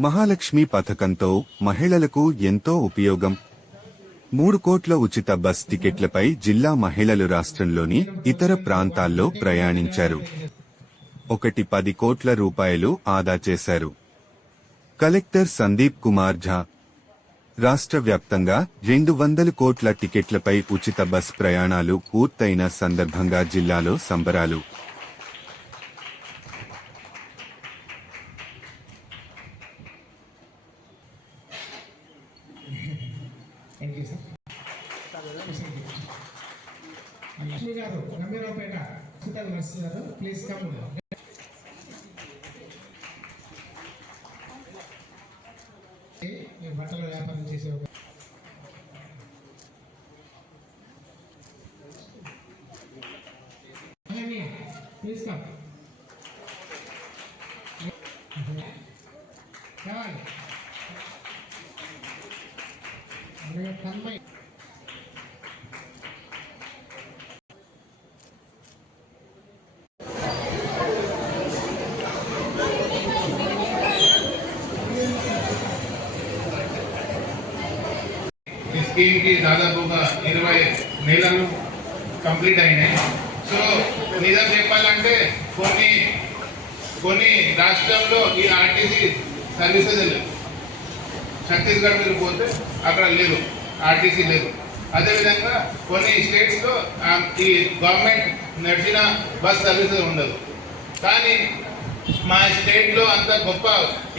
మహాలక్ష్మి పథకంతో మహిళలకు ఎంతో ఉపయోగం. మూడు కోట్ల ఉచిత బస్ టికెట్లపై జిల్లా మహిళలు రాష్ట్రంలోని ఇతర ప్రాంతాల్లో ప్రయాణించారు. ఒకటి పది కోట్ల రూపాయలు ఆదా చేశారు. కలెక్టర్ సందీప్ కుమార్ ఝా రాష్ట్ర వ్యాప్తంగా రెండు వందల కోట్ల టికెట్లపై ఉచిత బస్ ప్రయాణాలు పూర్తయిన సందర్భంగా జిల్లాలో సంబరాలు. లక్ష్మి గారు నమ్మేరావుపేట సుతాల్ నర్సి గారు ప్లీజ్ కమ్ మీరు బట్టల వ్యాపారం చేసే ఒక ప్లీజ్ కమ్ కావాలి అలాగే స్కీమ్కి దాదాపుగా ఇరవై నెలలు కంప్లీట్ అయినాయి. సో నిజం చెప్పాలంటే కొన్ని కొన్ని రాష్ట్రంలో ఈ ఆర్టీసీ సర్వీసెస్ లేవు. ఛత్తీస్గఢ్ మీరు పోతే అక్కడ లేదు ఆర్టీసీ లేదు. అదేవిధంగా కొన్ని స్టేట్స్లో ఈ గవర్నమెంట్ నడిచిన బస్ సర్వీసెస్ ఉండదు కానీ మా స్టేట్లో అంత గొప్ప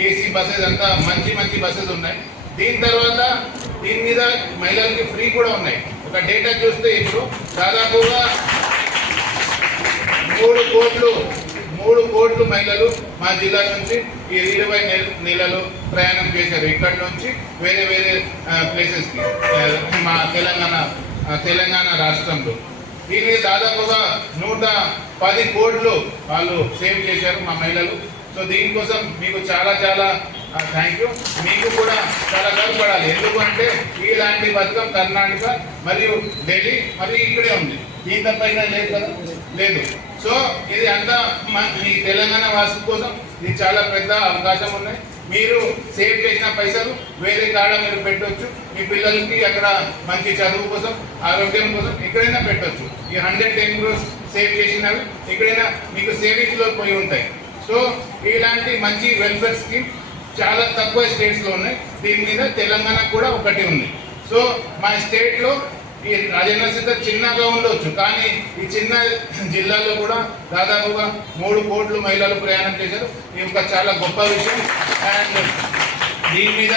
ఏసీ బస్సెస్ అంతా మంచి మంచి బస్సెస్ ఉన్నాయి. దీని తర్వాత దీని మీద మహిళలకి ఫ్రీ కూడా ఉన్నాయి. ఒక డేటా చూస్తే ఇప్పుడు దాదాపుగా మూడు కోట్లు మూడు కోట్లు మహిళలు మా జిల్లా నుంచి ఈ ఇరవై నెలలు ప్రయాణం చేశారు. ఇక్కడ నుంచి వేరే వేరే ప్లేసెస్కి మా తెలంగాణ తెలంగాణ రాష్ట్రంలో. దీన్ని దాదాపుగా నూట పది కోట్లు వాళ్ళు సేవ్ చేశారు మా మహిళలు. సో దీనికోసం మీకు చాలా చాలా థ్యాంక్ యూ మీకు కూడా చాలా గర్వపడాలి. ఎందుకంటే ఇలాంటి బతుకం కర్ణాటక మరియు ఢిల్లీ మరియు ఇక్కడే ఉంది. ఈ పైన లేదు కదా? లేదు. సో ఇది అంతా ఈ తెలంగాణ వాసుల కోసం ఇది చాలా పెద్ద అవకాశం ఉన్నాయి. మీరు సేవ్ చేసిన పైసలు వేరే కాడ మీరు పెట్టొచ్చు. మీ పిల్లలకి అక్కడ మంచి చదువు కోసం ఆరోగ్యం కోసం ఎక్కడైనా పెట్టొచ్చు. ఈ హండ్రెడ్ టెన్ క్రోర్స్ సేవ్ చేసినవి ఎక్కడైనా మీకు సేవింగ్స్లో పోయి ఉంటాయి. సో ఇలాంటి మంచి వెల్ఫేర్ స్కీమ్ చాలా తక్కువ స్టేట్స్లో ఉన్నాయి. దీని మీద తెలంగాణ కూడా ఒకటి ఉంది. సో మా స్టేట్లో ఈ రాజేంద్ర సిద్ధర్ చిన్నగా ఉండొచ్చు. కానీ ఈ చిన్న జిల్లాలో కూడా దాదాపుగా మూడు కోట్లు మహిళలు ప్రయాణం చేశారు. ఇది ఒక చాలా గొప్ప విషయం. అండ్ దీని మీద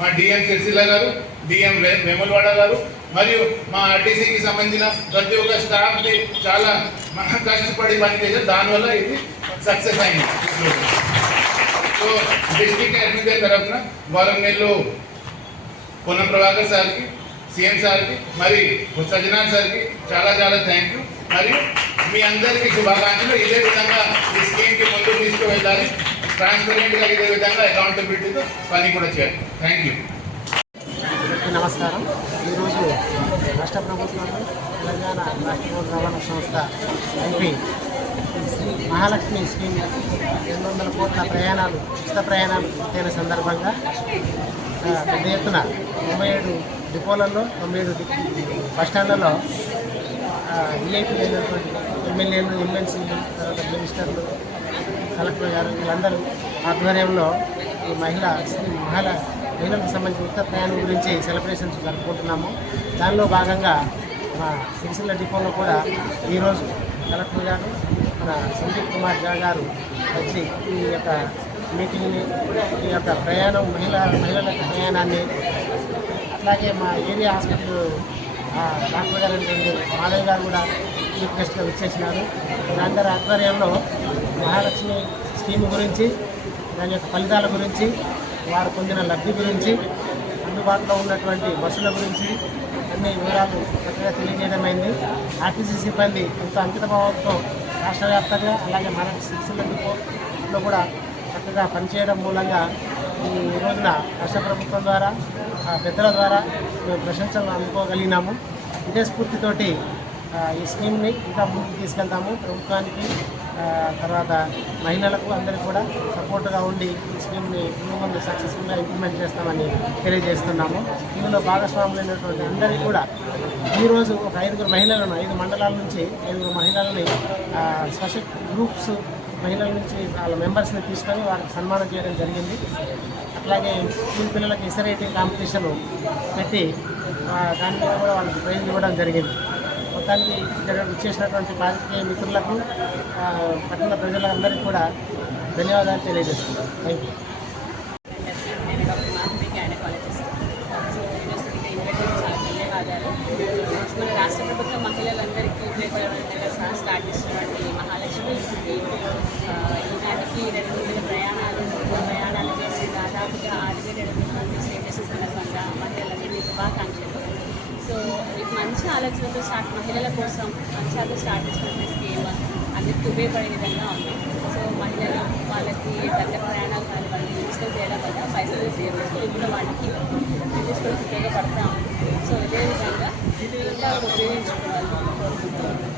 మా డిఎం సిరిసిల్ల గారు డిఎం వెములవాడ గారు మరియు మా ఆర్టీసీకి సంబంధించిన ప్రతి ఒక్క స్టాఫ్ని చాలా కష్టపడి పనిచేశారు. దానివల్ల ఇది సక్సెస్ అయింది. సో డిస్ట్రిక్ట్ అడ్మినిస్ట్రేషన్ తరఫున గవర్నమెంట్లో పొన్నం ప్రభాకర్ సార్కి సీఎం సార్కి మరి సజ్జనాథ్ సార్కి చాలా చాలా థ్యాంక్ యూ మరియు మీ అందరికీ శుభాకాంక్షలు. ఇదే విధంగా ఈ స్కీమ్కి ముందుకు తీసుకువెళ్ళాలి. ట్రాన్స్పరెంట్గా ఇదే విధంగా అకౌంటబిలిటీతో పని కూడా చేయాలి. థ్యాంక్ యూ నమస్కారం. ఈరోజు రాష్ట్ర ప్రభుత్వం తెలంగాణ రాష్ట్ర రవాణా సంస్థ ఎంపీ మహాలక్ష్మి స్కీమ్ రెండు వందల కోట్ల ప్రయాణాలు ఉచిత ప్రయాణాలు పూర్తయిన సందర్భంగా పెద్ద ఎత్తున తొంభై ఏడు డిపోలలో తొంభై ఏడు బస్టాండ్లలో విఐపీ అయినటువంటి ఎమ్మెల్యేలు ఎమ్మెల్సీలు తర్వాత మినిస్టర్లు కలెక్టర్ గారు వీళ్ళందరూ ఆధ్వర్యంలో ఈ మహిళ మహిళ మహిళలకు సంబంధించిన ఉత్తర ప్రయాణం గురించి సెలబ్రేషన్స్ జరుపుకుంటున్నాము. దానిలో భాగంగా మా సిరిసిల్ల డిపోలో కూడా ఈరోజు కలెక్టర్ గారు మన సందీప్ కుమార్ జా గారు వచ్చి ఈ యొక్క మీటింగ్ని ఈ యొక్క ప్రయాణం మహిళ మహిళల యొక్క ప్రయాణాన్ని అట్లాగే మా ఏరియా హాస్పిటల్ ఆ, డాక్టర్ గారు అయినటువంటి మాధవ్ గారు కూడా చీఫ్ గెస్ట్గా వచ్చేసినారు. వీరందరి ఆధ్వర్యంలో మహాలక్ష్మి స్కీమ్ గురించి దాని యొక్క ఫలితాల గురించి వారు పొందిన లబ్ధి గురించి అందుబాటులో ఉన్నటువంటి బస్సుల గురించి అన్ని వివరాలు చక్కగా తెలియజేయడమైంది. ఆర్టీసీ సిబ్బంది ఎంతో అంకిత భావంతో రాష్ట్ర వ్యాప్తంగా అలాగే మన సిరిసిల్ల కూడా చక్కగా పనిచేయడం మూలంగా ఈ రోజున రాష్ట్ర ప్రభుత్వం ద్వారా పెద్దల ద్వారా మేము ప్రశంసలు అందుకోగలిగినాము. ఇదే స్ఫూర్తితోటి ఈ స్కీమ్ని ఇంకా ముందుకు తీసుకెళ్తాము. ప్రభుత్వానికి తర్వాత మహిళలకు అందరికీ కూడా సపోర్ట్గా ఉండి ఈ స్కీమ్ని ముందు సక్సెస్ఫుల్గా ఇంప్లిమెంట్ చేస్తామని తెలియజేస్తున్నాము. ఇందులో భాగస్వాములైనటువంటి అందరికీ కూడా ఈరోజు ఒక ఐదుగురు మహిళలను ఐదు మండలాల నుంచి ఐదుగురు మహిళలని స్పెషల్ గ్రూప్స్ మహిళల నుంచి వాళ్ళ మెంబర్స్ని తీసుకొని వారికి సన్మానం చేయడం జరిగింది. అట్లాగే స్కూల్ పిల్లలకి ఇసరేటింగ్ కాంపిటీషన్ పెట్టి దాని మీద కూడా వాళ్ళకి ప్రైజ్ ఇవ్వడం జరిగింది. మొత్తానికి ఇక్కడ ఇచ్చేసినటువంటి పాత్రికేయ మిత్రులకు పట్టణ ప్రజలందరికీ కూడా ధన్యవాదాలు తెలియజేస్తున్నాను. థ్యాంక్ యూ రాష్ట్ర ప్రభుత్వం మహిళలందరికీ ఉపయోగపడే స్టార్ట్ చేసినటువంటి మహాలక్ష్మి ఈనాటికి రెండు వందల ప్రయాణాలు ప్రయాణాలు చేసి దాదాపుగా ఆరు వేల రెండు వందల మంది స్టేటస్ సందర్భంగా మహిళలందరికీ శుభాకాంక్షలు. సో మీకు మంచి ఆలోచనతో స్టార్ట్ మహిళల కోసం మంచిగా స్టార్ట్ చేసినటువంటి స్కీమ్. అందరికీ ఉపయోగపడే విధంగా ఉంది. సో మహిళలు వాళ్ళకి పెద్ద ప్రయాణాలు కానివ్వండి ఇన్స్టాల్ చేయడం వల్ల పైసలు సేవ్ చేసుకుని కూడా వాళ్ళకి కూడా ఉపయోగపడతా ఉంది. సో ఇదే విధంగా ఇంకా ఉపయోగించుకోవాలని కోరుకుంటున్నాను